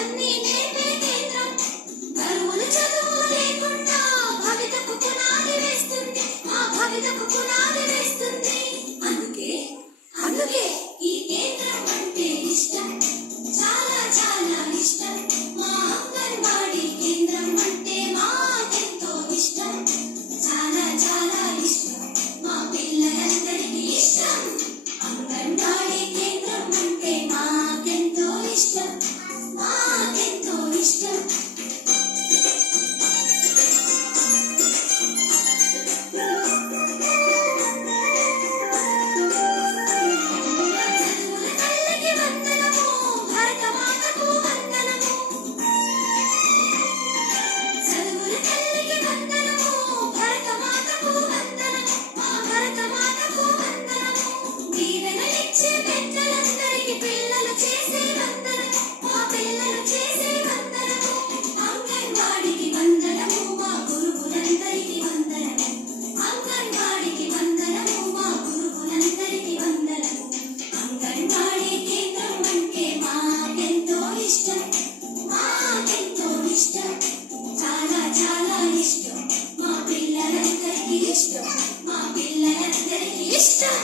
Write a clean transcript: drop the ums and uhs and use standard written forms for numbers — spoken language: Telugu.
అన్నీ నేర్పే కేంద్రం. బరువులు చదువులు లేకుండా భవితకు పునాది వేస్తుంది, మా భవితకు పునాది వేస్తుంది. అందుకే అందుకే ఈ కేంద్రం అంటే ఇష్టం, చాలా చాలా ఇష్టం. మా అంగన్వాడీ కేంద్రం అంటే మాకెంతో ఇష్టం, చాలా చాలా ఇష్టం. మా పిల్లలందరికీ ఇష్టం. అంగన్వాడీ కేంద్రం అంటే మాకెంతో ఇష్టం, మాకెంతో ఇష్టం. చాలా చాలా ఇష్టం, మా పిల్లలందరికీ ఇష్టం, మా పిల్లలందరికీ ఇష్టం.